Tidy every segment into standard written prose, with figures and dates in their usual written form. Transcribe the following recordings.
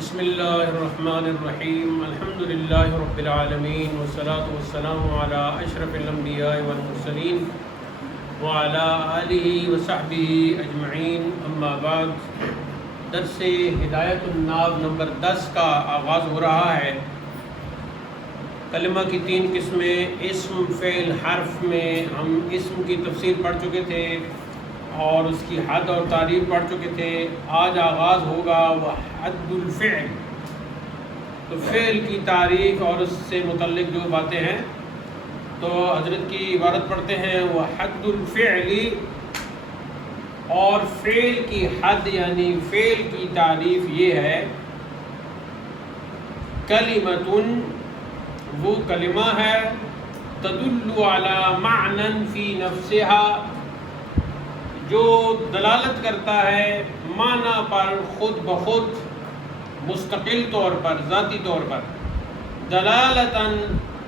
بسم اللہ الرحمن الرحیم الحمد للہ رب العالمین والصلاة والسلام علی اشرف الانبیاء والمرسلین وعلی آلہ وصحبہ اجمعین، اما بعد۔ درس ہدایت الناب نمبر 10 کا آغاز ہو رہا ہے۔ کلمہ کی 3 قسمیں، اسم، فعل، حرف میں ہم اسم کی تفسیر پڑھ چکے تھے اور اس کی حد اور تعریف پڑھ چکے تھے۔ آج آغاز ہوگا وہ حد الفعل، تو فعل کی تعریف اور اس سے متعلق جو باتیں ہیں، تو حضرت کی عبارت پڑھتے ہیں وہ حد الفعل، اور فعل کی حد یعنی فعل کی تعریف یہ ہے، کلمۃ، وہ کلمہ ہے، تدل علی معنی فی نفسها، جو دلالت کرتا ہے معنی پر خود بخود، مستقل طور پر، ذاتی طور پر، دلالتا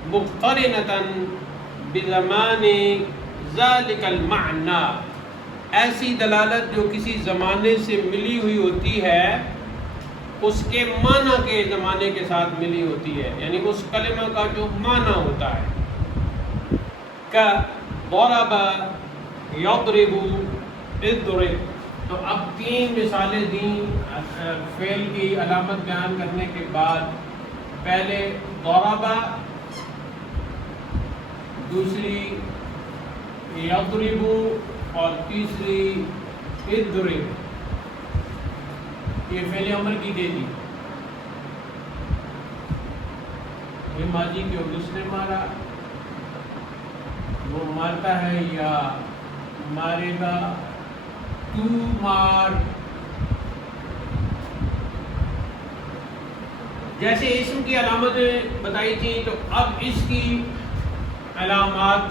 مقترنتا بزمان ذلک المعنی، ایسی دلالت جو کسی زمانے سے ملی ہوئی ہوتی ہے، اس کے معنی کے زمانے کے ساتھ ملی ہوتی ہے، یعنی اس کلمہ کا جو معنی ہوتا ہے۔ کا ضرب یضرب اضرب، تو اب 3 مثالیں دیں فعل کی علامت بیان کرنے کے بعد۔ پہلے ضرب، دوسری یضرب، اور تیسری اضرب، یہ فعل امر کی دے دی۔ یہ ماضی کے اس نے مارا، وہ مارتا ہے یا مارے گا، تو مار۔ جیسے اسم کی علامتیں بتائی تھی، تو اب اس کی علامات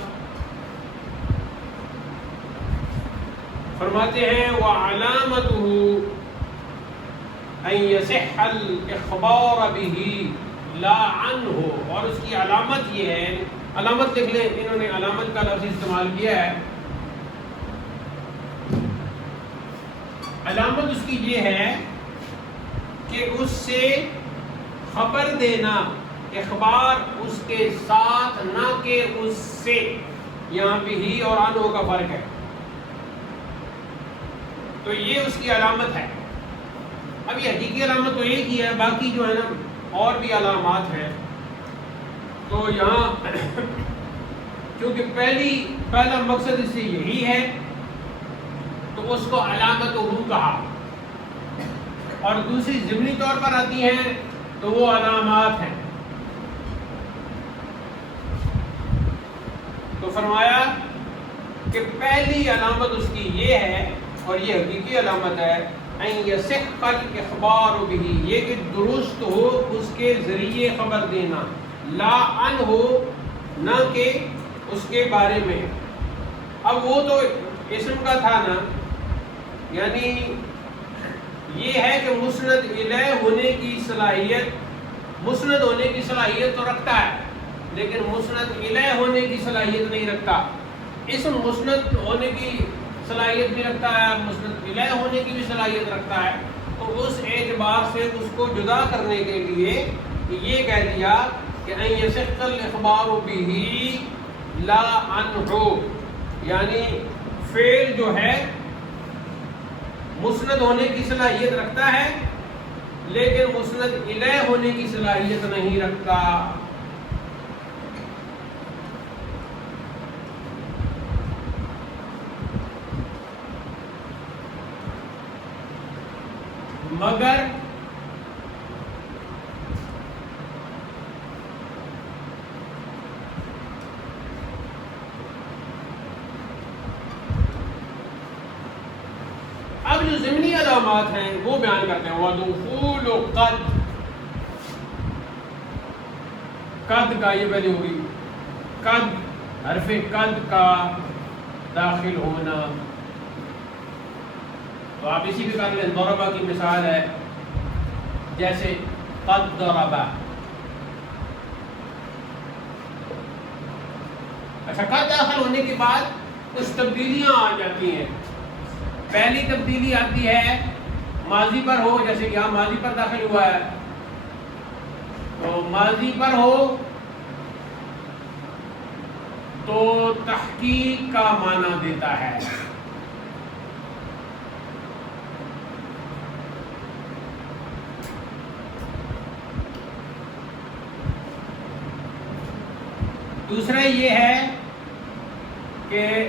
فرماتے ہیں وَعَلَامَتُهُ أَن يَصِحَّ الْإِخْبَارَ بِهِ لَا عَنْهُ، اور اس کی علامت یہ ہے، علامت لکھ لیں، انہوں نے علامت کا لفظ استعمال کیا ہے۔ علامت اس کی یہ ہے کہ اس سے خبر دینا، اخبار اس کے ساتھ، نہ کہ اس سے، یہاں بھی ہی اور عنہ کا فرق ہے، تو یہ اس کی علامت ہے۔ اب یہ حقیقی علامت تو ایک ہی ہے، باقی جو ہے نا اور بھی علامات ہیں، تو یہاں کیونکہ پہلا مقصد اس سے یہی ہے، تو اس کو علامت ہو کہا، اور دوسری ضمنی طور پر آتی ہیں تو وہ علامات ہیں۔ تو فرمایا کہ پہلی علامت اس کی یہ ہے، اور یہ حقیقی علامت ہے، ان یصح الاخبار بہ، یہ کہ درست ہو اس کے ذریعے خبر دینا، لا عنہ، نہ کہ اس کے بارے میں۔ اب وہ تو اسم کا تھا نا، یعنی یہ ہے کہ مسند الیہ ہونے کی صلاحیت، مسند ہونے کی صلاحیت تو رکھتا ہے، لیکن مسند الیہ ہونے کی صلاحیت نہیں رکھتا۔ اسم مسند ہونے کی صلاحیت بھی رکھتا ہے، مسند الیہ ہونے کی بھی صلاحیت رکھتا ہے، تو اس اعتبار سے اس کو جدا کرنے کے لیے یہ کہہ دیا کہ ان یصح الاخبار بہ لا عنہ، یعنی فعل جو ہے مسند ہونے کی صلاحیت رکھتا ہے، لیکن مسند الیہ ہونے کی صلاحیت نہیں رکھتا۔ مگر اب جو ضمنی علامات ہیں وہ بیان کرتے ہیں۔ وَدُخُولُ قَدْ، قد کا یہ پہلے ہوئی، قد، حرف قد کا داخل ہونا، تو آپ اسی بھی کر لیں، ضربہ کی مثال ہے، جیسے قد ضربہ۔ اچھا، قد داخل ہونے کے بعد کچھ تبدیلیاں آ جاتی ہیں۔ پہلی تبدیلی آتی ہے ماضی پر ہو، جیسے یہاں ماضی پر داخل ہوا ہے، تو ماضی پر ہو تو تحقیق کا معنی دیتا ہے. دوسرا یہ ہے کہ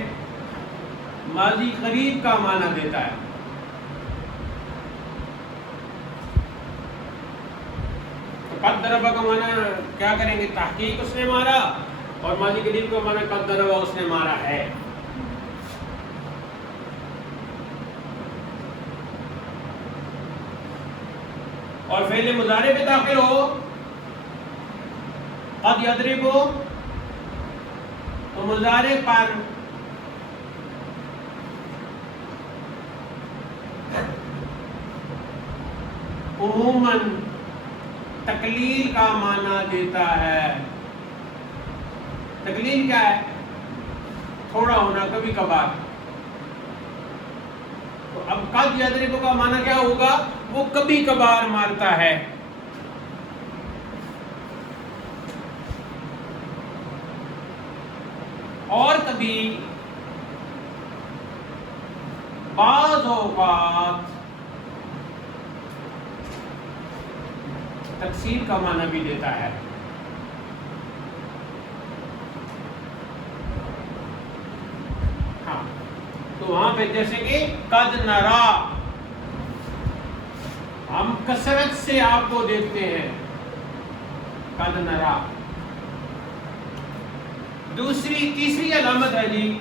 ماضی قریب کا معنی دیتا ہے. تو قد ضربہ کا معنی کیا کریں گے؟ تحقیق اس نے مارا، اور ماضی قریب کا معنی قد ضربہ اس نے مارا ہے. اور فعل مضارع پہ داخل ہو قد یضرب ہو تو مضارع پر عموماً تقلیل کا معنی دیتا ہے. تقلیل کیا ہے؟ تھوڑا ہونا، کبھی کبھار. تو اب قد یضرب کا معنی کیا ہوگا؟ وہ کبھی کبھار مارتا ہے. اور کبھی بعض اوقات تقسیم کا معنی بھی دیتا ہے. ہاں، تو وہاں پہ جیسے کہ قد نرا، ہم کثرت سے آپ کو دیکھتے ہیں، قد نرا. تیسری علامت ہے جی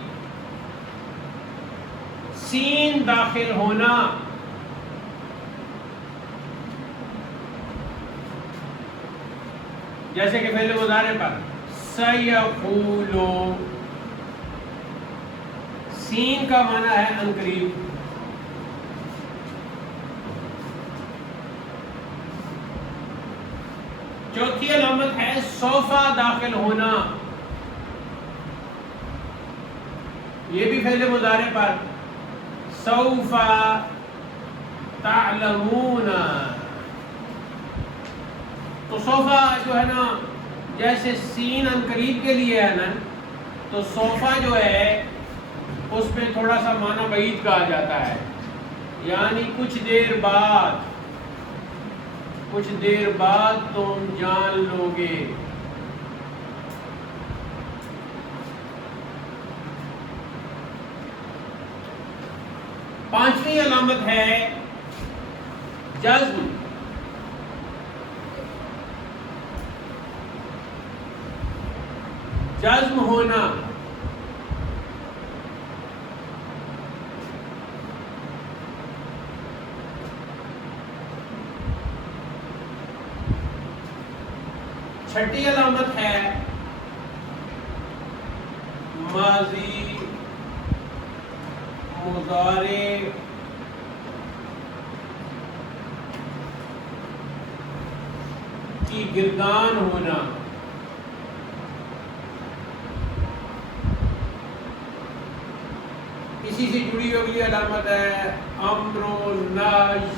سین داخل ہونا. جیسے کہ فعل مضارع پر سیقولو، سین کا معنی ہے عنقریب. چوتھی علامت ہے سوفا داخل ہونا. یہ بھی فعل مضارع پر سوف تعلمون. تو سوفا جو ہے نا، جیسے سین عنقریب کے لیے ہے نا، تو سوفا جو ہے اس پہ تھوڑا سا معنی بعید کہا جاتا ہے، یعنی کچھ دیر بعد تم جان لو گے. پانچویں علامت ہے جزم. جزم ہونا. چھٹی علامت ہے ماضی مضارع کی گردان ہونا. اسی سے جڑی ہوئی اگلی علامت ہے امر و نہی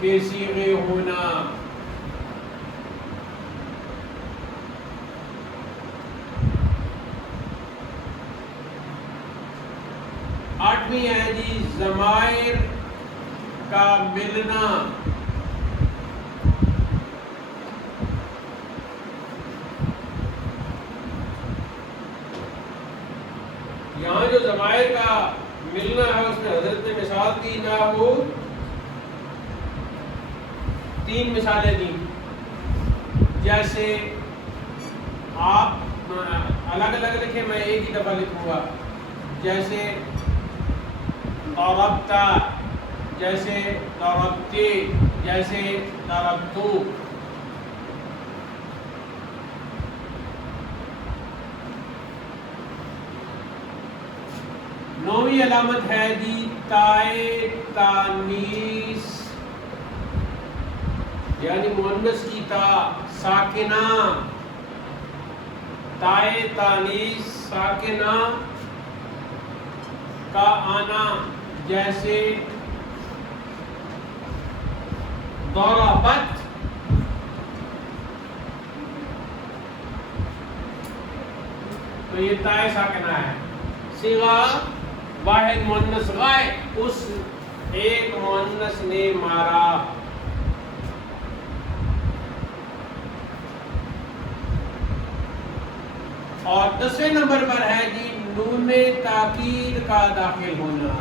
کے صیغے ہونا. آٹھویں ہے جی ضمائر کا ملنا. یہاں جو ضمائر کا ملنا ہے اس میں حضرت نے مثال دی، نہ ہو 3 مثالیں دی. جیسے آپ الگ الگ لکھیں، میں ایک ہی دفعہ لکھوں گا. جیسے ضربت، جیسے ضربتی، جیسے ضربتو. نویں علامت ہے جی تائے تانیث، یعنی مؤنث کی تا ساکنہ. تائے تانیث ساکنہ کا آنا جیسے ضربت، تو یہ تائے ساکنہ ہے. صیغہ واحد مؤنث غائب، اس ایک مؤنث نے مارا. اور 10ویں نمبر پر ہے جی نون تاکید کا داخل ہونا.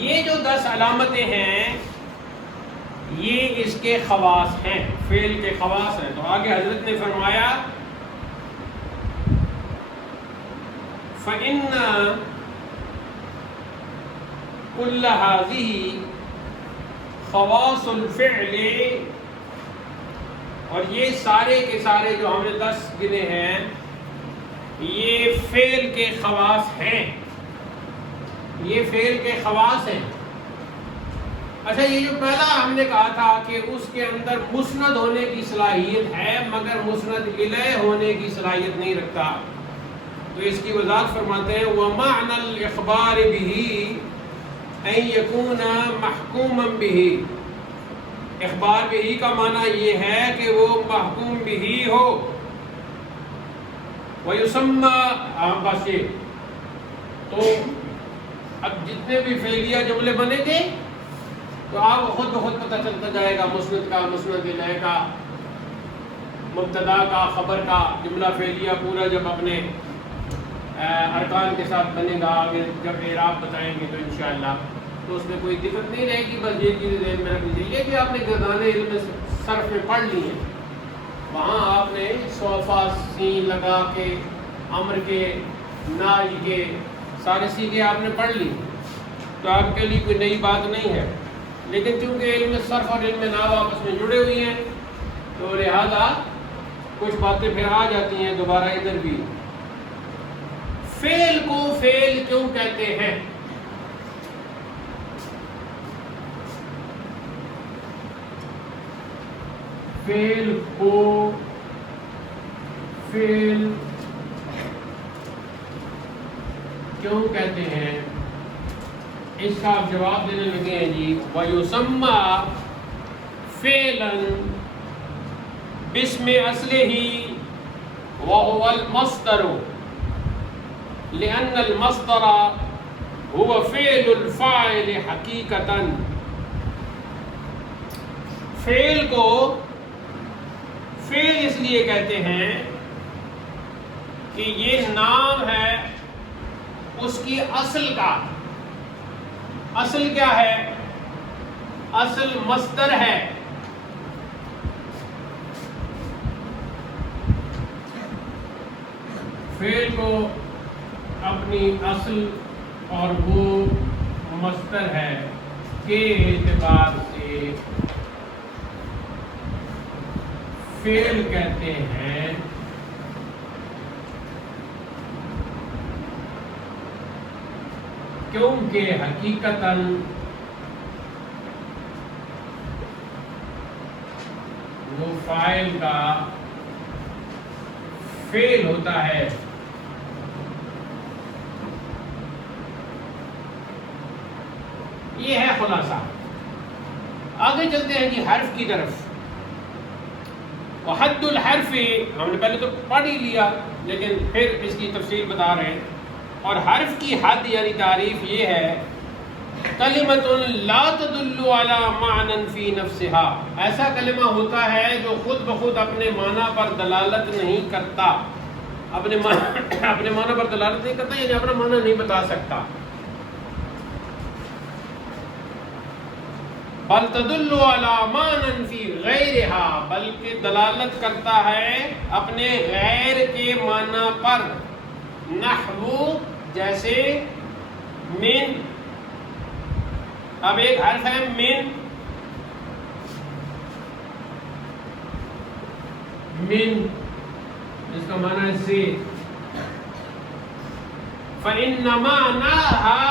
یہ جو 10 علامتیں ہیں یہ اس کے خواص ہیں، فعل کے خواص ہیں. تو آگے حضرت نے فرمایا فَإِنَّ كُلَّ هَذِهِ خواص الفعل، اور یہ سارے کے سارے جو ہم نے 10 گنے ہیں یہ فعل کے خواص ہیں، یہ فعل کے خواص ہیں. اچھا، یہ جو پہلا ہم نے کہا تھا کہ اس کے اندر مسند ہونے کی صلاحیت ہے مگر مسند الیہ ہونے کی صلاحیت نہیں رکھتا، تو اس کی وضاحت فرماتے ہیں وَمَعْنَى الْإِخْبَارِ بِهِ أَن يَكُونَ مَحْكُومًا بِهِ. اخبار بہی کا معنی یہ ہے کہ وہ محکوم بہی ہو. وَيُسَمَّى بس یہ تو اب جتنے بھی فعلیہ جملے بنے گے تو آپ کو خود بخود پتہ چلتا جائے گا مسند کا، مسند الیہ کا، مبتدا کا، خبر کا. جملہ فعلیہ پورا جب اپنے ارکان کے ساتھ بنے گا، آگے جب اعراب بتائیں گے تو انشاءاللہ تو اس میں کوئی دقت نہیں رہے گی. بس یہ چیزیں ذہن میں رکھ لیجیے. یہ بھی آپ نے گردان علم صرف میں پڑھ لی ہیں، وہاں آپ نے صوفہ سین لگا کے امر کے، نائی کے سارے سیغے آپ نے پڑھ لی، تو آپ کے لیے کوئی نئی بات نہیں ہے. لیکن چونکہ علم صرف اور علم نحو آپس میں جڑے ہوئی ہیں تو لہذا کچھ باتیں پھر آ جاتی ہیں دوبارہ ادھر بھی. فعل کو فعل کیوں کہتے ہیں؟ فعل کو فعل کیوں کہتے ہیں؟ اس کا آپ جواب دینے لگے ہیں جی وَيُسَمَّى فِعْلًا بِاسْمِ أَصْلِهِ وَهُوَ الْمَصْدَرُ لِأَنَّ الْمَصْدَرَ هُوَ فِعْلُ الْفَاعِلِ حَقِيقَةً. فعل کو فعل اس لیے کہتے ہیں کہ یہ نام ہے اس کی اصل کا. اصل کیا ہے؟ اصل مصدر ہے. فعل کو اپنی اصل اور وہ مصدر ہے کے اعتبار سے فعل کہتے ہیں. کیونکہ حقیقتاً وہ فاعل کا فعل ہوتا ہے. یہ ہے خلاصہ. آگے چلتے ہیں جی حرف کی طرف. وحد الحرف ہم نے پہلے تو پڑھ ہی لیا لیکن پھر اس کی تفصیل بتا رہے ہیں. اور حرف کی حد یعنی تعریف یہ ہے کلمۃ لا تدل علی معنی فی نفسها. ایسا کلمہ ہوتا ہے جو خود بخود اپنے معنی پر دلالت نہیں کرتا. اپنے معنی پر دلالت نہیں کرتا یعنی اپنا معنی نہیں بتا سکتا. بل تدل علی معنی فی غیرها، بلکہ دلالت کرتا ہے اپنے غیر کے معنی پر. نحو جیسے من. اب ایک حرف ہے من، جس کا معنی ہے سے. فإن معناها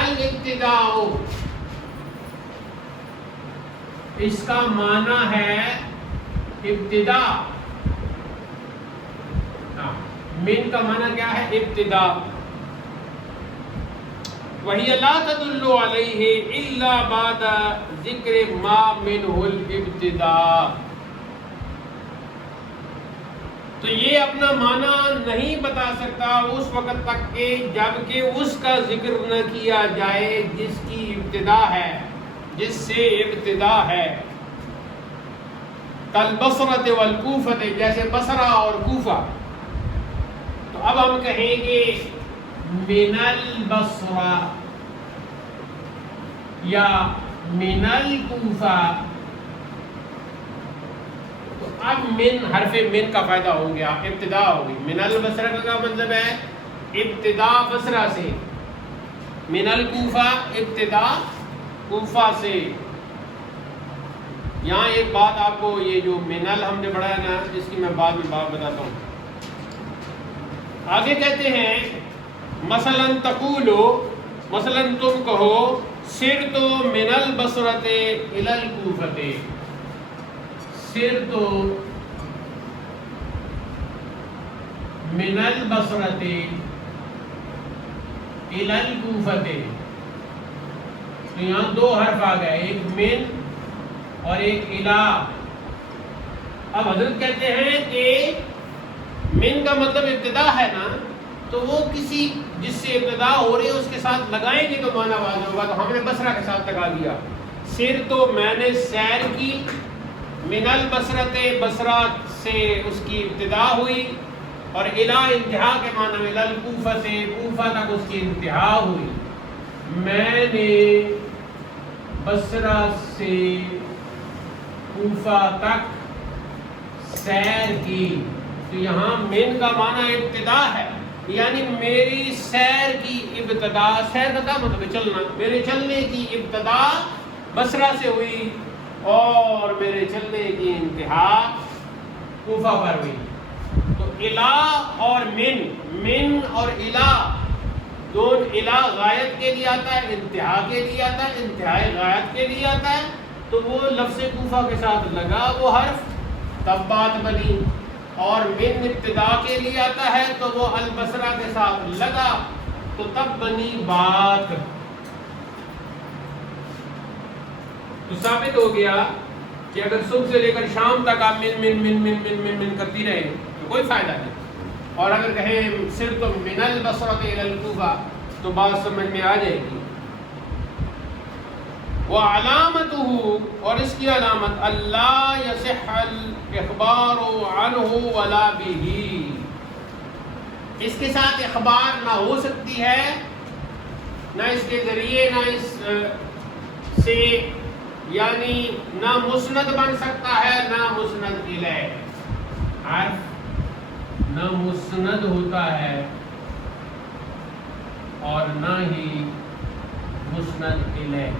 الابتداء، اس کا معنی ہے ابتدا. من کا معنی کیا ہے؟ ابتدا. وَهِيَ لَا تَدُلُّ عَلَيْهِ إِلَّا بَعْدَ ذِكْرِ مَا مِنْهُ الْإِبْتِدَاءُ. تو یہ اپنا معنی نہیں بتا سکتا اس وقت تک کہ جب کہ اس کا ذکر نہ کیا جائے جس کی ابتدا ہے، جس سے ابتدا ہے. کالبصرۃ والکوفۃ، جیسے بصرہ اور کوفہ. تو اب ہم کہیں گے من البصرہ یا من الکوفہ، تو اب من حرف من کا فائدہ ہو گیا، ابتدا ہو گئی. من البصرہ کا کیا مطلب ہے؟ ابتدا بصرہ سے. من الکوفہ ابتدا کوفہ سے. یہاں ایک بات آپ کو، یہ جو من ہم نے پڑھا ہے نا، اس کی میں بعد میں بات بتاتا ہوں. آگے کہتے ہیں مثلا تقولو، مثلا تم کہو سرت من البصرۃ الی الکوفۃ، سرت من البصرۃ الی الکوفۃ. تو یہاں دو حرف آ گئے، ایک من اور ایک الی. اب حضرت کہتے ہیں کہ من کا مطلب ابتدا ہے نا، تو وہ کسی جس سے ابتدا ہو رہی ہے اس کے ساتھ لگائیں گے تو معنی واضح ہوگا. تو ہم نے بصرہ کے ساتھ لگا دیا. سیر تو میں نے سیر کی، من البصرۃ بصرہ سے اس کی ابتدا ہوئی، اور الی انتہا کے معنی میں الکوفہ سے کوفہ تک اس کی انتہا ہوئی. میں نے بصرہ سے کوفہ تک سیر کی. تو یہاں من کا معنی ابتدا ہے، یعنی میری سیر کی ابتدا، سیر کا کیا مطلب ہے؟ چلنا. میرے چلنے کی ابتدا بصرہ سے ہوئی اور میرے چلنے کی انتہا کوفہ پر ہوئی. تو الا اور من اور الا دونوں، الا غایت کے لیے آتا ہے، انتہا کے لیے آتا ہے، انتہائی غایت کے لیے آتا ہے. تو وہ لفظ کوفہ کے ساتھ لگا وہ حرف، تب بات بنی. اور من ابتدا کے لیے آتا ہے تو وہ البصرہ کے ساتھ لگا تو تب بنی بات. تو ثابت ہو گیا کہ اگر صبح سے لے کر شام تک آپ من کرتی رہے تو کوئی فائدہ نہیں. اور اگر کہیں صرف تو من البصرۃ الی الکوفہ تو بات سمجھ میں آ جائے گی. وعلامتہ، اور اس کی علامت اللہ یصح الاخبار عنہ ولا بہ، اس کے ساتھ اخبار نہ ہو سکتی ہے، نہ اس کے ذریعے، نہ اس سے، یعنی نہ مسند بن سکتا ہے نہ مسند الیہ. حرف نہ مسند ہوتا ہے اور نہ ہی مسند الیہ.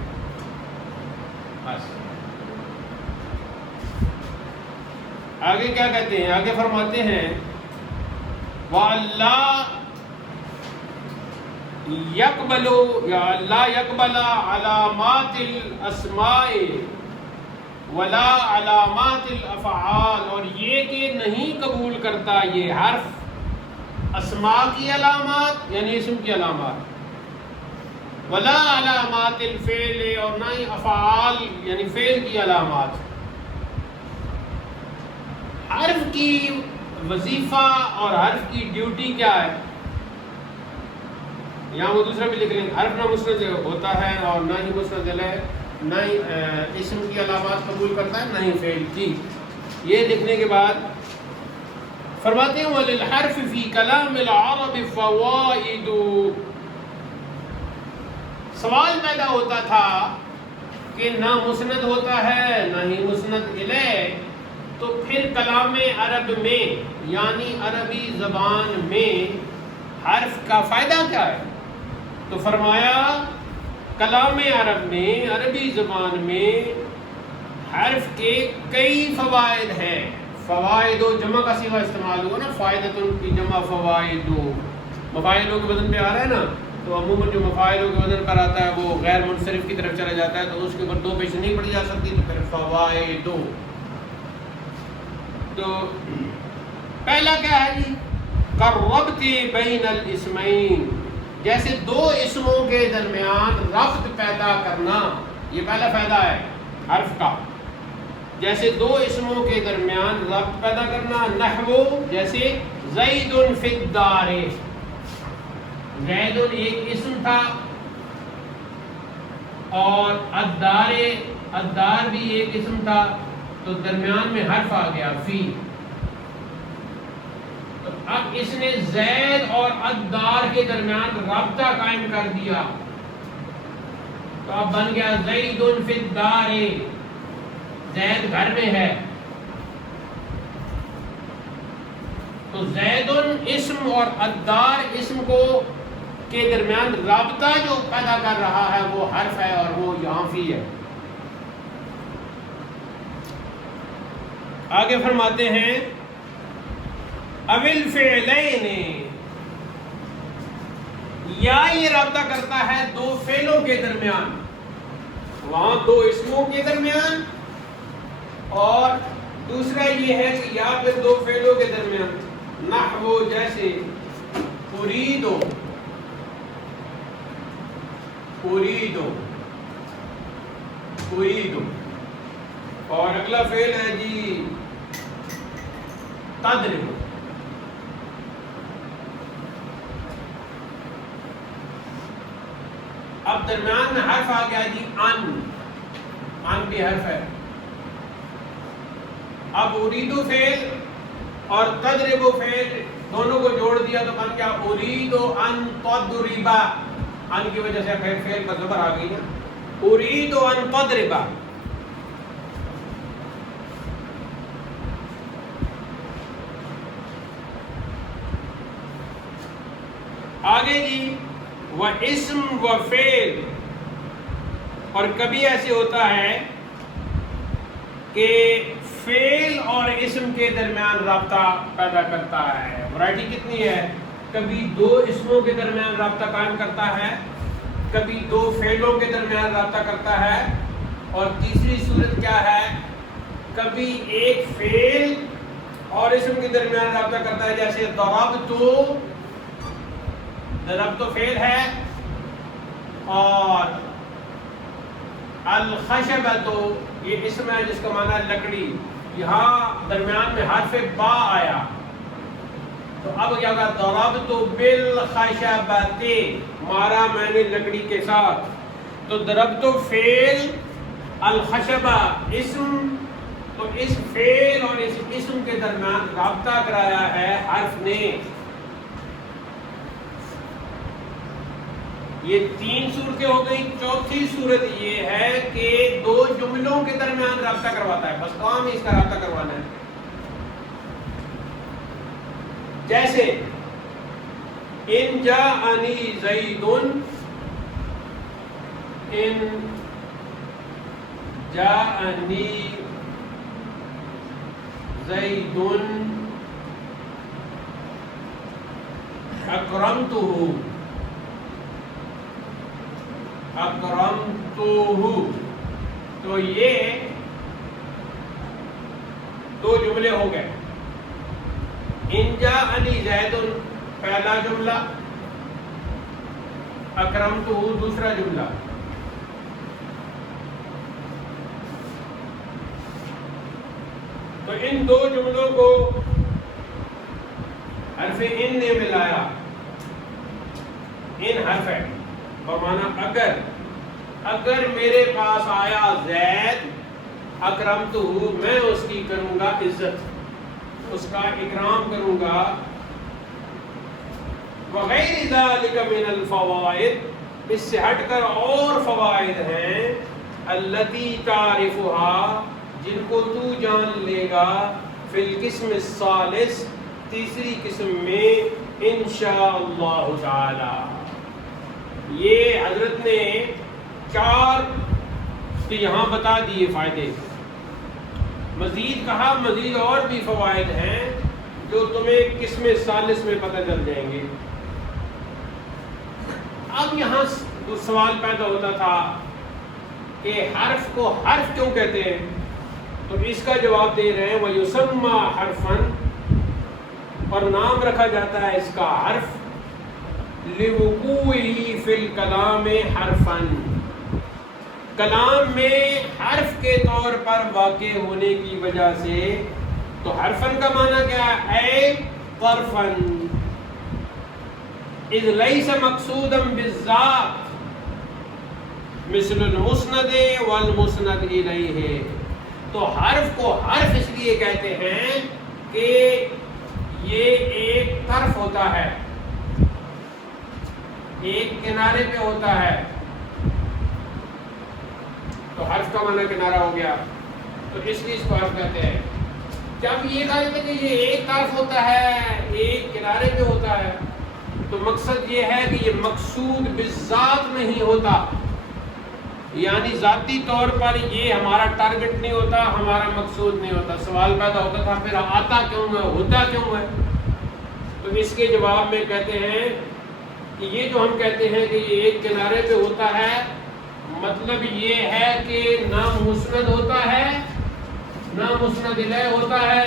آگے کیا کہتے ہیں؟ آگے فرماتے ہیں وَاللَّا يَقْبَلُ یا لا يَقْبَلَ عَلَامَاتِ الْأَسْمَاءِ وَلَا عَلَامَاتِ الْأَفْعَالِ، اور یہ کہ نہیں قبول کرتا یہ حرف اسماء کی علامات یعنی اسم کی علامات، ولا علامات الفعل، اور نہ ہی افعال یعنی فعل کی علامات. حرف کی وظیفہ اور حرف کی ڈیوٹی کیا ہے؟ یہاں وہ دوسرا بھی لکھ لیں، حرف نہ مسند ہوتا ہے اور نہ ہی مسند الیہ، نہ ہی اسم کی علامات قبول کرتا ہے نہ ہی فعل کی. یہ لکھنے کے بعد فرماتے ہیں وَلِلْحَرْفِ فِي كَلَامِ الْعَرَبِ فَوَائِدُ. سوال پیدا ہوتا تھا کہ نہ مسند ہوتا ہے نہ ہی مسند الیہ، تو پھر کلام عرب میں یعنی عربی زبان میں حرف کا فائدہ کیا ہے؟ تو فرمایا کلام عرب میں، عربی زبان میں حرف کے کئی فوائد ہیں. فوائد و جمع کا صیغہ استعمال ہوا نا، فائدۃ کی جمع فوائد، مفاعلوں کے وزن پہ آ رہا ہے نا، تو عموماً جو مفاعلوں کے وزن پر آتا ہے وہ غیر منصرف کی طرف چلا جاتا ہے، تو اس کے اوپر دو پیش نہیں پڑی جا سکتی، تو پھر فوائد. تو پہلا کیا ہے جی؟ کالربط بین الاسمین، جیسے دو اسموں کے درمیان ربط پیدا کرنا، یہ پہلا فائدہ ہے حرف کا، جیسے دو اسموں کے درمیان ربط پیدا کرنا، نحو جیسے زید فی الدار، زید ایک اسم تھا اور الدار بھی ایک اسم تھا، تو درمیان میں حرف آ گیا فی، تو اب اس نے زید اور الدار کے درمیان رابطہ قائم کر دیا، تو اب بن گیا زید فی الدار، زید گھر میں ہے، تو زید اسم اور الدار اسم کو کے درمیان رابطہ جو پیدا کر رہا ہے وہ حرف ہے، اور وہ یہاں فی ہے۔ آگے فرماتے ہیں اول فعلین، یا یہ رابطہ کرتا ہے دو فعلوں کے درمیان، وہاں دو اسموں کے درمیان، اور دوسرا یہ ہے کہ یا پھر دو فعلوں کے درمیان، نحو جیسے اریدو، اریدو، اریدو، اور اگلا فعل ہے جی تضرب، اب درمیان میں حرف آ گیا جی ان بھی حرف ہے، اب اریدو فعل اور تضرب فعل دونوں کو جوڑ دیا تو بن گیا اریدو ان تضربا، ان کی وجہ سے فعل پر زبر آ گئی نا، اریدو ان تضربا۔ آگے جی وہ اسم و فعل، اور کبھی ایسے ہوتا ہے کہ فعل اور اسم کے درمیان رابطہ پیدا کرتا ہے، ورائٹی کتنی ہے، کبھی دو اسموں کے درمیان رابطہ قائم کرتا ہے، کبھی دو فعلوں کے درمیان رابطہ کرتا ہے، اور تیسری صورت کیا ہے، کبھی ایک فعل اور اسم کے درمیان رابطہ کرتا ہے، جیسے ضرب تو فعل ہے، اور الخشبۃ یہ اسم ہے جس کا معنی ہے لکڑی، یہاں درمیان میں حرف با آیا، تو اب کیا ہوگا، ضربت بالخشبۃ، مارا میں نے لکڑی کے ساتھ، تو ضربت فعل، الخشبہ اسم، تو اس فعل اور اس اسم کے درمیان رابطہ کرایا ہے حرف نے۔ یہ تین صورتیں ہو گئی، چوتھی صورت یہ ہے کہ دو جملوں کے درمیان رابطہ کرواتا ہے، بس کام اس کا رابطہ کروانا ہے، جیسے ان جاءنی زید، ان جاءنی زید اکرمتہ، اکرمتہ، تو یہ دو جملے ہو گئے، ان جاءنی زید پہلا جملہ، اکرمتہ دوسرا جملہ، تو ان دو جملوں کو حرف ان نے ملایا، ان حرف ہے بمعنی اگر میرے پاس آیا زید، اکرمتہ میں اس کی کروں گا عزت، اس کا اکرام کروں گا، وغیر ذالک من الفوائد، اس سے ہٹ کر اور فوائد ہیں، التی تعرفھا جن کو تو جان لے گا، فی القسم الثالث تیسری قسم میں انشاءاللہ تعالی۔ یہ حضرت نے چار یہاں بتا دیے فائدے، مزید کہا مزید اور بھی فوائد ہیں جو تمہیں قسم ثالث میں پتہ چل جائیں گے۔ اب یہاں سوال پیدا ہوتا تھا کہ حرف کو حرف کیوں کہتے ہیں، تو اس کا جواب دے رہے ہیں وَيُسَمَّى حَرْفًا، اور نام رکھا جاتا ہے اس کا حرف لِوُقُوعِهِ فِي الْكَلَامِ حَرْفًا، کلام میں حرف کے طور پر واقع ہونے کی وجہ سے. تو حرفن کا معنی کیا ہے؟ اے طرفن، اذ لیس مقصودا بالذات مثل المسند والمسند الیہ. تو حرف کو حرف اس لیے کہتے ہیں کہ یہ ایک طرف ہوتا ہے، ایک کنارے پہ ہوتا ہے. تو حرف کا معنی کنارہ ہو گیا، تو اس لیے اس کو حرف کہتے ہیں. جب یہ کہتے ہیں کہ یہ ایک طرف ہوتا ہے، ایک کنارے پہ ہوتا ہے، تو مقصد یہ ہے کہ یہ مقصود بالذات نہیں ہوتا، یعنی ذاتی طور پر یہ ہمارا ٹارگٹ نہیں ہوتا، ہمارا مقصود نہیں ہوتا. سوال پیدا ہوتا تھا پھر آتا کیوں ہے، ہوتا کیوں ہے؟ تو اس کے جواب میں کہتے ہیں کہ یہ جو ہم کہتے ہیں کہ یہ ایک کنارے پہ ہوتا ہے، مطلب یہ ہے کہ نہ مسند ہوتا ہے نہ مسند الیہ ہوتا ہے.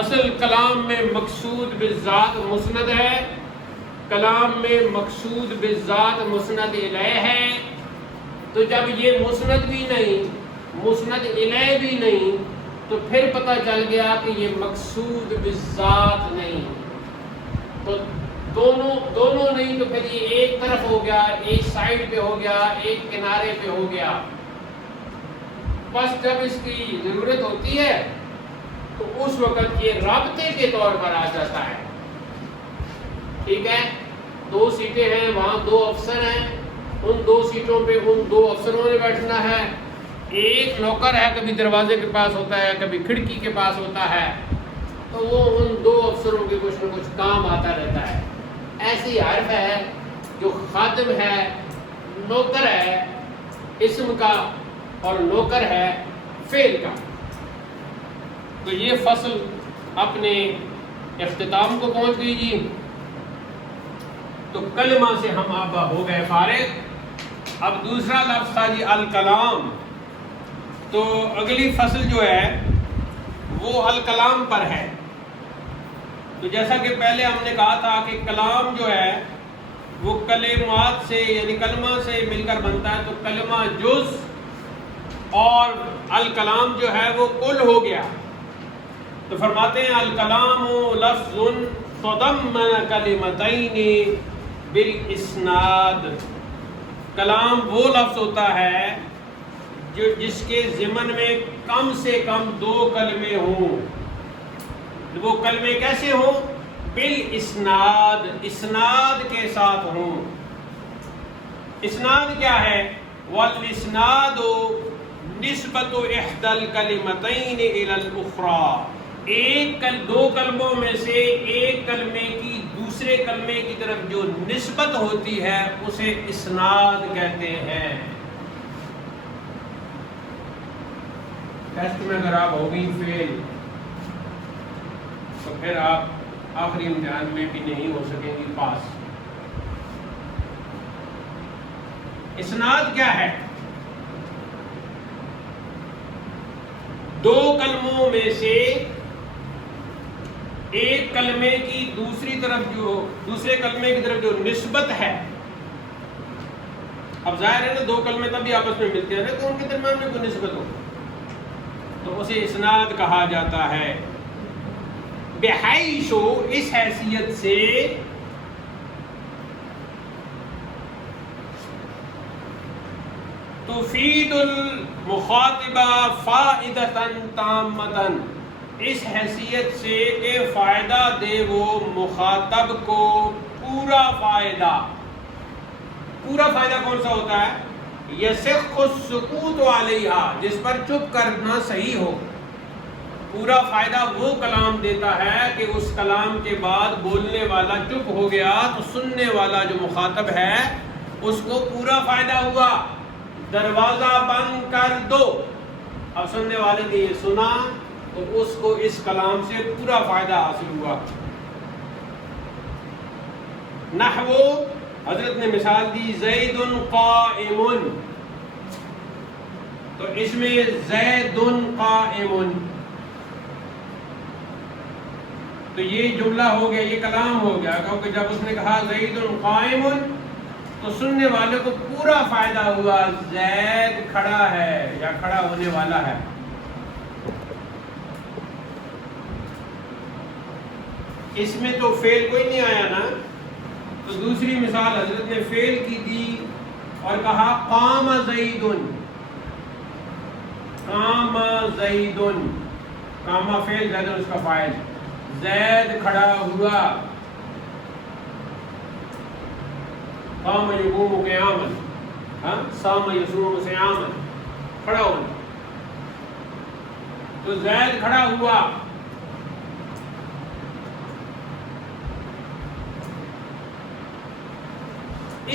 اصل کلام میں مقصود بالذات مسند ہے، کلام میں مقصود بالذات مسند الیہ ہے. تو جب یہ مسند بھی نہیں مسند الیہ بھی نہیں تو پھر پتہ چل گیا کہ یہ مقصود بالذات نہیں. تو دونوں نہیں تو پھر یہ ایک طرف ہو گیا، ایک سائڈ پہ ہو گیا، ایک کنارے پہ ہو گیا. بس جب اس کی ضرورت ہوتی ہے تو اس وقت یہ رابطے کے طور پر آ جاتا ہے. ٹھیک ہے، 2 سیٹیں ہیں، وہاں 2 افسر ہیں، ان 2 سیٹوں پہ ان 2 افسروں نے بیٹھنا ہے. ایک نوکر ہے، کبھی دروازے کے پاس ہوتا ہے، کبھی کھڑکی کے پاس ہوتا ہے، تو وہ ان 2 افسروں کے کچھ نہ کچھ کام آتا رہتا ہے. ایسی حرف ہے جو خادم ہے، نوکر ہے اسم کا اور نوکر ہے فعل کا. تو یہ فصل اپنے اختتام کو پہنچ گئی جی. تو کلمہ سے ہم اب ہو گئے فارغ. اب دوسرا لفظ تھا جی الکلام. تو اگلی فصل جو ہے وہ الکلام پر ہے. تو جیسا کہ پہلے ہم نے کہا تھا کہ کلام جو ہے وہ کلمات سے یعنی کلمہ سے مل کر بنتا ہے. تو کلمہ جز اور الکلام جو ہے وہ کل ہو گیا. تو فرماتے ہیں الکلام لفظ تضمن کلمتین بالاسناد. کلام وہ لفظ ہوتا ہے جو جس کے ضمن میں کم سے کم 2 کلمے ہوں. وہ کلمے کیسے ہوں؟ بالاسناد، اسناد کے ساتھ ہوں. اسناد کیا ہے؟ والاسناد نسبت احدى الکلمتین الی الاخری. 2 کلموں میں سے ایک کلمے کی دوسرے کلمے کی طرف جو نسبت ہوتی ہے اسے اسناد کہتے ہیں. ٹیسٹ میں اگر آپ ہو گئی فیل تو پھر آپ آخری امتحان میں بھی نہیں ہو سکیں گی پاس. اسناد کیا ہے؟ 2 کلموں میں سے ایک کلمے کی دوسرے کلمے کی طرف جو نسبت ہے. اب ظاہر ہے نا 2 کلمے تب بھی آپس میں ملتے ہیں تو ان کے درمیان میں کوئی نسبت ہو تو اسے اسناد کہا جاتا ہے. بحیث، اس حیثیت سے تفید المخاطبہ فائدۃ تامۃ، اس حیثیت سے کہ فائدہ دے وہ مخاطب کو پورا فائدہ. پورا فائدہ کون سا ہوتا ہے؟ یصح السکوت علیہا، جس پر چپ کرنا صحیح ہو. پورا فائدہ وہ کلام دیتا ہے کہ اس کلام کے بعد بولنے والا چپ ہو گیا تو سننے والا جو مخاطب ہے اس کو پورا فائدہ ہوا. دروازہ بند کر دو، اب سننے والے نے یہ سنا تو اس کو اس کلام سے پورا فائدہ حاصل ہوا. نحو، حضرت نے مثال دی زید قائم، تو اس میں زید قائم، تو تو یہ جملہ ہو گیا، یہ کلام ہو گیا، کیونکہ جب اس نے کہا زید قائم تو سننے والے کو پورا فائدہ ہوا، زید کھڑا ہے یا کھڑا ہونے والا ہے۔ اس میں تو فعل کوئی نہیں آیا نا، تو دوسری مثال حضرت نے فعل کی دی اور کہا قام زید، قام زید، قام فعل، زید اس کا فاعل، زید کھڑا ہوا، قام یقوم قیاما، صام یصوم صیاما، کھڑا ہونا، تو زید کھڑا ہوا۔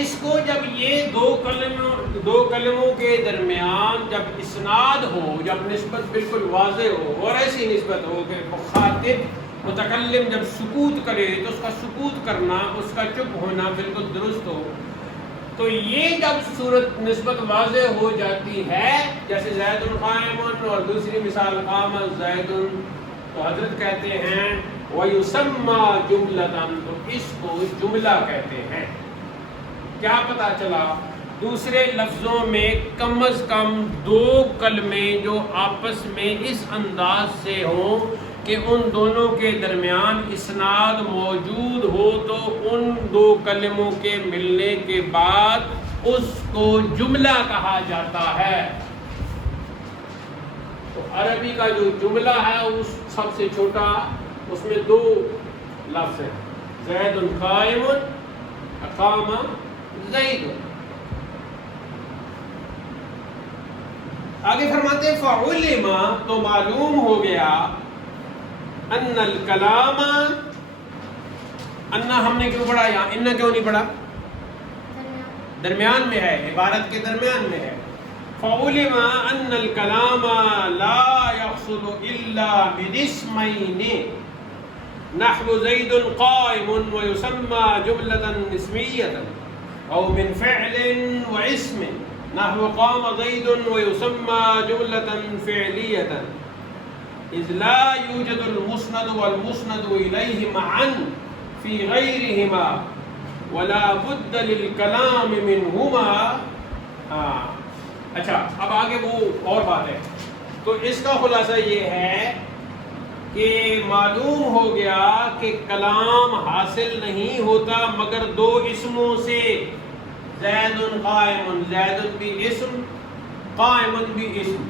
اس کو جب یہ دو کلموں کے درمیان جب اسناد ہو، جب نسبت بالکل واضح ہو، اور ایسی نسبت ہو کہ مخاطب متکلم جب سکوت کرے تو اس کا سکوت کرنا، اس کا چپ ہونا بالکل درست ہو، تو یہ جب صورت نسبت واضح ہو جاتی ہے، جیسے زید قائم اور دوسری مثال قام زید، تو حضرت کہتے ہیں وَيُسَمَّى جُمْلَةً، تو اس کو جملہ کہتے ہیں۔ کیا پتا چلا؟ دوسرے لفظوں میں کم از کم دو کلمے جو آپس میں اس انداز سے ہوں کہ ان دونوں کے درمیان اسناد موجود ہو، تو ان دو کلموں کے ملنے کے بعد اس کو جملہ کہا جاتا ہے۔ تو عربی کا جو جملہ ہے اس سب سے چھوٹا، اس میں دو لفظ ہیں، زید قائم، قام زید۔ آگے فرماتے ہیں فعلم، تو معلوم ہو گیا، ان الکلام، انا ہم نے کیوں پڑھا یہاں، انہ کیوں نہیں پڑھا؟ درمیان میں ہے، عبارت کے درمیان میں ہے۔ فعلم ان الکلام لا يحصل الا من اسمین نحو زید قائم ويسمى جملة اسمیة، او من فعل واسم نحو قام زید ويسمى جملة فعلیة، اذ لا يوجد المسند والمسند الیہ معا فی غیرہما ولا بد للکلام منہما۔ اچھا، اب آگے وہ اور بات ہے، تو اس کا خلاصہ یہ ہے کہ معلوم ہو گیا کہ کلام حاصل نہیں ہوتا مگر دو اسموں سے، زید قائم، زید بھی اسم، قائم بھی اسم،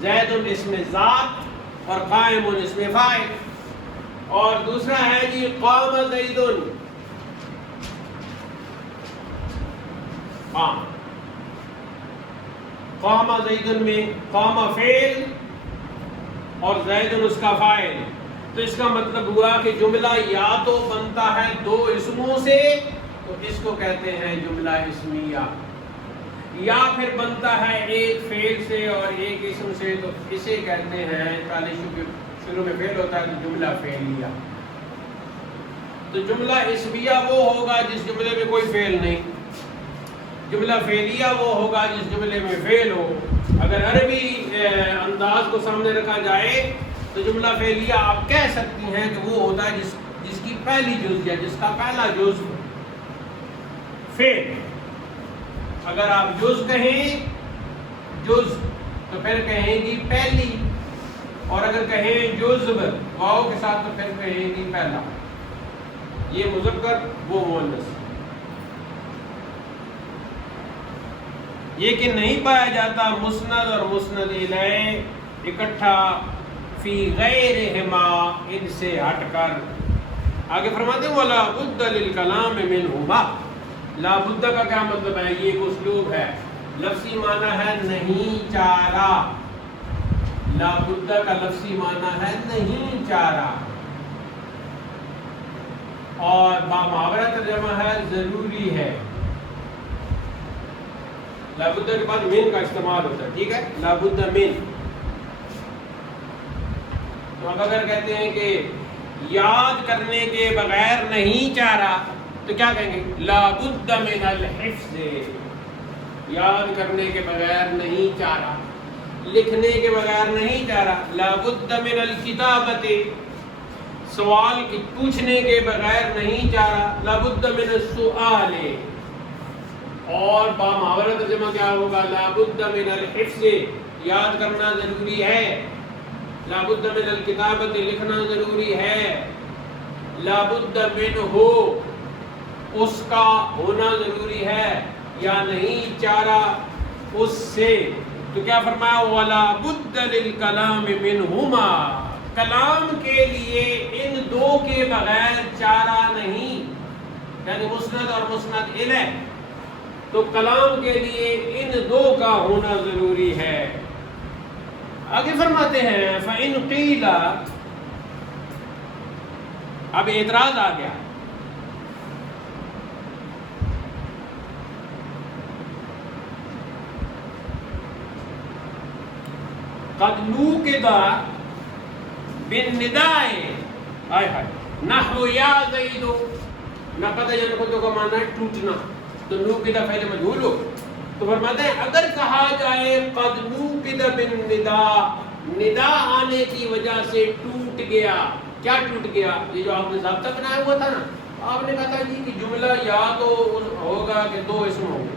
زید اسم ذات اور قائم اسم فاعل، اور دوسرا ہے جی قام زید، قام زید میں قام فعل اور زید اس کا فاعل، تو اس کا مطلب ہوا کہ جملہ یا تو بنتا ہے دو اسموں سے، تو اس کو کہتے ہیں جملہ اسمیہ، یا پھر بنتا ہے ایک فعل سے اور ایک اسم سے، تو اسے کہتے ہیں، پہلے شروع میں فعل ہوتا ہے تو جملہ فعلیہ۔ تو جملہ اسمیہ وہ ہوگا جس جملے میں کوئی فعل نہیں، جملہ فعلیہ وہ ہوگا جس جملے میں فعل ہو۔ اگر عربی انداز کو سامنے رکھا جائے تو جملہ فعلیہ آپ کہہ سکتی ہیں کہ وہ ہوتا ہے جس کی پہلی جزء، جس کا پہلا جزء فعل۔ اگر آپ جز کہیں، جز تو پھر کہیں گی پہلی، اور اگر کہیں جزو واو کے ساتھ تو پھر کہیں گی پہلا، یہ مذکر وہ مؤنث۔ یہ کہ نہیں پایا جاتا مسند اور مسند الیہ اکٹھا فی غیرہما، ان سے ہٹ کر۔ آگے فرماتے ہیں وَلَا بُدَّ لِلْكَلَامِ مِنْهُمَا، لا بد کا کیا مطلب ہے؟ یہ ایک اسلوب ہے، لفظی معنی ہے نہیں چارہ، لا بد کا لفظی معنی ہے نہیں چارہ، اور بامحاورہ ترجمہ ہے ضروری ہے۔ لا بد کے بعد من کا استعمال ہوتا ہے، ٹھیک ہے، لا بد من۔ تو اب اگر کہتے ہیں کہ یاد کرنے کے بغیر نہیں چارہ، تو کیا کہیں گے؟ لا بد من الحفظ، یاد کرنے کے بغیر نہیں چارہ، لکھنے کے بغیر نہیں چارہ۔ لا بد من الکتابت، سوال کی پوچھنے کے بغیر نہیں چارہ، لابد من السؤال، اور بامحاورہ ترجمہ کیا ہوگا؟ لابد من الحفظ، یاد کرنا ضروری ہے، لابد من الکتابت، لکھنا ضروری ہے، لابد منہ، اس کا ہونا ضروری ہے، یا نہیں چارہ اس سے۔ تو کیا فرمایا؟ وَلَا بُدَّ لِلْكَلَامِ مِنْهُمَا، کلام کے لیے ان دو کے بغیر چارہ نہیں، یعنی مسند اور مسند الیہ، تو کلام کے لیے ان دو کا ہونا ضروری ہے۔ آگے فرماتے ہیں فَإِنْ قِيلَ، اب اعتراض آ گیا، قَدْ نُوقِدَ بِالنِّدَاءِ، نحو یا زید، نقد ینقد کا معنی ہے ٹوٹنا، تو نوقدہ فعل مجہول ہو، تو فرماتے ہیں اگر کہا جائے قد نوقد بالنداء، ندا آنے کی وجہ سے ٹوٹ گیا، کیا ٹوٹ گیا؟ یہ جو آپ نے ضابطہ بنایا ہوا تھا نا، آپ نے کہا تھا جی کہ جملہ یا تو ہوگا کہ دو اسم ہوں گے،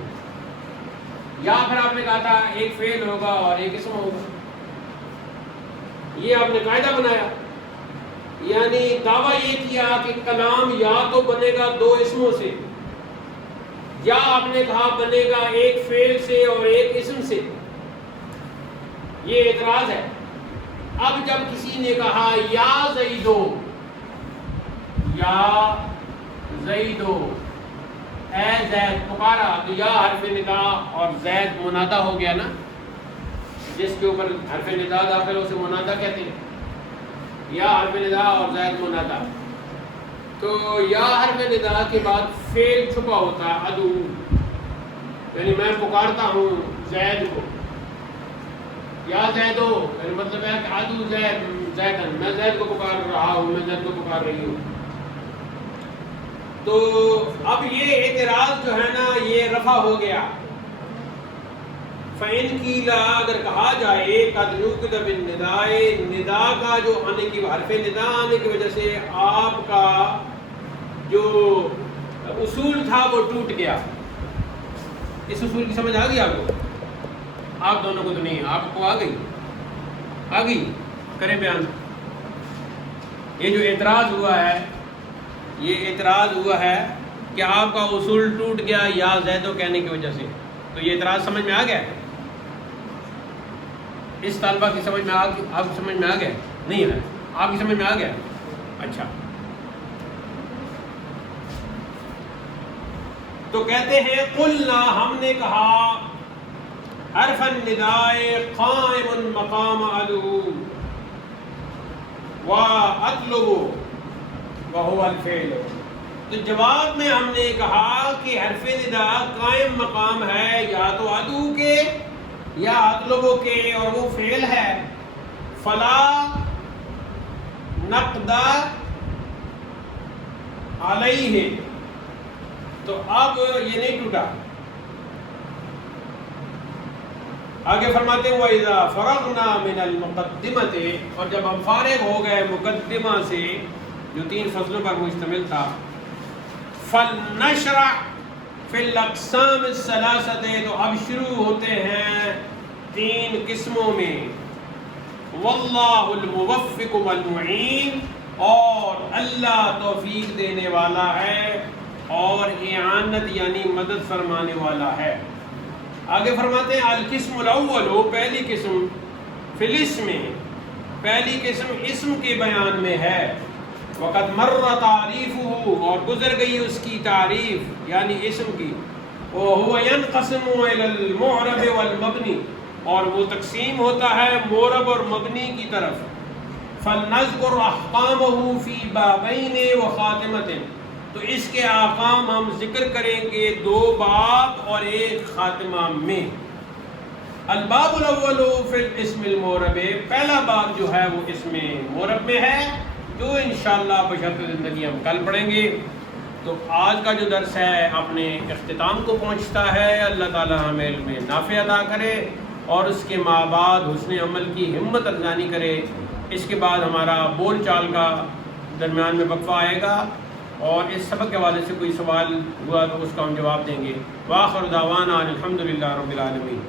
یا پھر آپ نے کہا تھا ایک فعل ہوگا اور ایک اسم ہوگا، یہ آپ نے قاعدہ بنایا، یعنی دعویٰ یہ کیا کہ کلام یا تو بنے گا دو اسموں سے، یا آپ نے کہا بنے گا ایک فعل سے اور ایک اسم سے، یہ اعتراض ہے۔ اب جب کسی نے کہا یا زیدو، یا زیدو، اے زید، پکارا، تو یا حرف ندا اور زید منادہ ہو گیا نا، جس کے اوپر حرف ندا داخل ہو اسے منادہ کہتے ہیں، یا حرف ندا اور زید منادہ، تو یا حرف ندا کے بعد فعل چھپا ہوتا ہے ادعو، یعنی میں پکارتا ہوں زید کو، یا زیدو، یعنی مطلب ہے کہ ادعو زیدن، میں زید کو پکار رہا ہوں، میں زید کو پکار رہی ہوں۔ تو اب یہ اعتراض جو ہے نا یہ رفع ہو گیا۔ فَإِنْ قِيلَ، اگر کہا جائے قَدْ نُوقِدَ بِالنِّدَاءِ، ندا کا جو آنے کی حرف ندا آنے کی وجہ سے آپ کا جو اصول تھا وہ ٹوٹ گیا، اس اصول کی سمجھ آ گئی آپ کو؟ آپ دونوں کو تو نہیں، آپ کو آ گئی، کریں بیان۔ یہ جو اعتراض ہوا ہے، یہ اعتراض ہوا ہے کہ آپ کا اصول ٹوٹ گیا یا زیدو کہنے کی وجہ سے، تو یہ اعتراض سمجھ میں آ گیا؟ اس طالبہ کی سمجھ میں آپ کی سمجھ میں آ گیا؟ نہیں ہے، آپ کی سمجھ میں آ گیا؟ اچھا، تو کہتے ہیں قلنا، ہم نے کہا حرف النداء قائم مقام ادعو واطلب وهو الفعل، تو جواب میں ہم نے کہا کہ حرف ندا قائم مقام ہے یا تو ادعو کے یا اطلبو کے، اور وہ فعل ہے، فلا نقد علیہ، تو اب یہ نہیں ٹوٹا۔ آگے فرماتے ہیں وَإِذَا فَرَغْنَا مِنَ الْمُقَدِّمَةِ، اور جب ہم فارغ ہو گئے مقدمہ سے جو 3 فصلوں پر مشتمل تھا، فَلْنَشْرَعْ فِي الْأَقْسَامِ الثَّلَاثَةِ، تو اب شروع ہوتے ہیں 3 قسموں میں، وَاللَّهُ الْمُوَفِّقُ وَالْمُعِينُ، اور اللہ توفیق دینے والا ہے اور اعانت یعنی مدد فرمانے والا ہے۔ آگے فرماتے ہیں القسم الاول، پہلی قسم فی الاسم، پہلی قسم اسم کے بیان میں ہے، وقد مر تعریفہ، اور گزر گئی اس کی تعریف یعنی اسم کی، وہو ینقسم الی المعرب والمبنی، اور وہ تقسیم ہوتا ہے معرب اور مبنی کی طرف، فلنذکر احکامہ فی بابین وخاتمۃ، تو اس کے احکام ہم ذکر کریں گے 2 باب اور 1 خاتمہ میں۔ الباب الاول فی الاسم المعرب، پہلا باب جو ہے وہ اسم معرب میں ہے، جو انشاءاللہ بشرط زندگی ہم کل پڑھیں گے۔ تو آج کا جو درس ہے اپنے اختتام کو پہنچتا ہے، اللہ تعالی ہمیں علم نافع عطا کرے اور اس کے ماں بعد حسن عمل کی ہمت افزانی کرے۔ اس کے بعد ہمارا بول چال کا درمیان میں وقفہ آئے گا اور اس سبق کے حوالے سے کوئی سوال ہوا تو اس کا ہم جواب دیں گے۔ وآخر دعوانا الحمدللہ رب العالمین۔